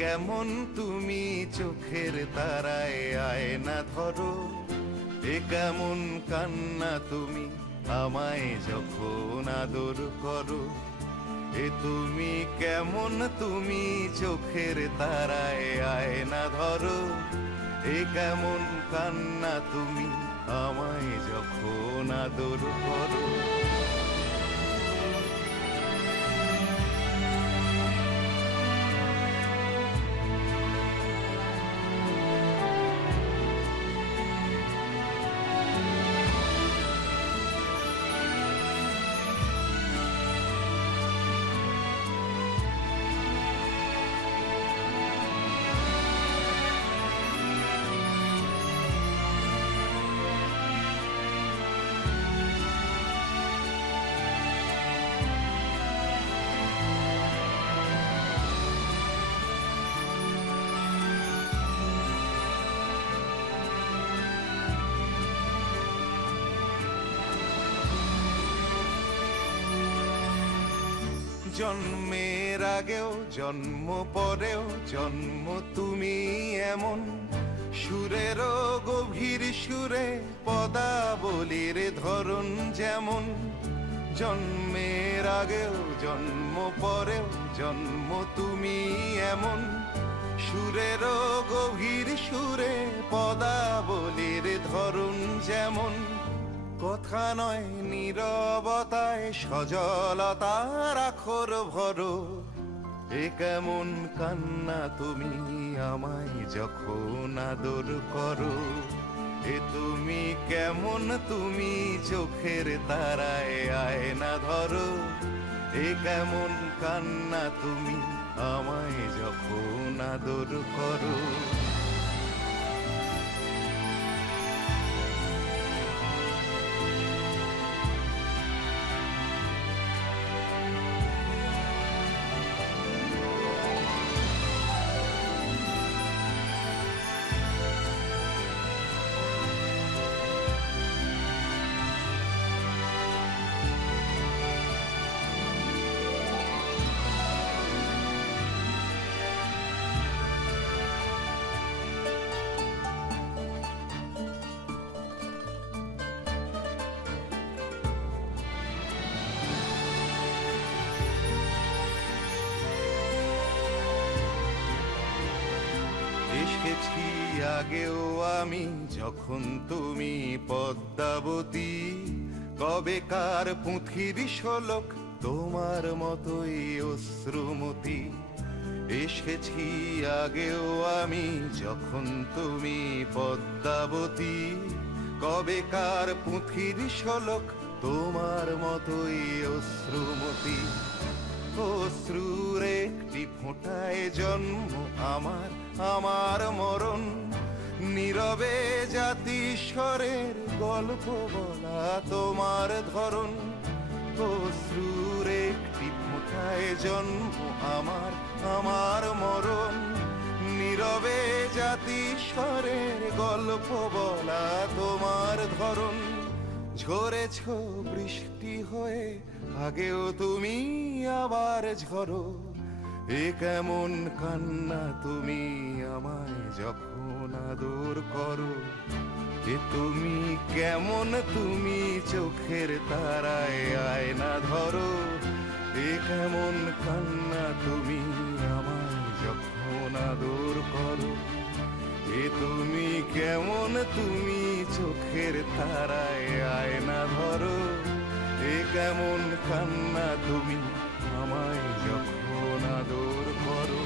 কেমন তুমি চোখের তারায় আয়না ধরো, এ কেমন কান্না তুমি আমায় যখন আদর করো। এ তুমি কেমন তুমি চোখের তারায় আয়না ধরো, এ কেমন কান্না তুমি আমায় যখন আদর করো। জন্মের আগেও জন্ম পরেও জন্ম তুমি এমন, সুরেরও গভীর সুরে পদাবলীর ধরন যেমন। জন্মের আগেও জন্ম পরেও জন্ম তুমি এমন, সুরেরও গভীর সুরে পদাবলীর ধরন যেমন। কথা নয় নীরবতায় সজলতার আখর ভরো, এ কেমন কান্না তুমি আমায় যখন আদর করো। এ তুমি কেমন তুমি চোখের তারায় আয়না ধরো, এ কেমন কান্না তুমি আমায় যখন আদর করো। এসেছি আগেও আমি যখন তুমি পদ্মাবতী, কবেকার পুঁথির শোলক তোমার মতোই অশ্রুমতি। এসেছি আগেও আমি যখন তুমি পদ্মাবতী, কবেকার পুঁথির শোলক তোমার মতোই অশ্রুমতি। অশ্রুর একটি ফোঁটায় জন্ম আমার, আমার মরণ। নীরবে জাতিস্বরের গল্প বলা তোমার ধরন। অশ্রুর একটি ফোঁটায় জন্ম আমার, আমার মরণ। নীরবে জাতিস্বরের গল্প বলা তোমার ধরন। ঝরেছ বৃষ্টি হয়ে আগেও তুমি আবার ঝরো, এ কেমন কান্না তুমি আমায় যখন আদর করো। এ তুমি কেমন তুমি চোখের তারায় আয়না ধরো, এ কেমন কান্না তুমি আমায় যখন আদর করো। এ তুমি কেমন তুমি চোখের তারায় আয়না ধরো, এ কেমন কান্না তুমি আমায় যখন আদর করো।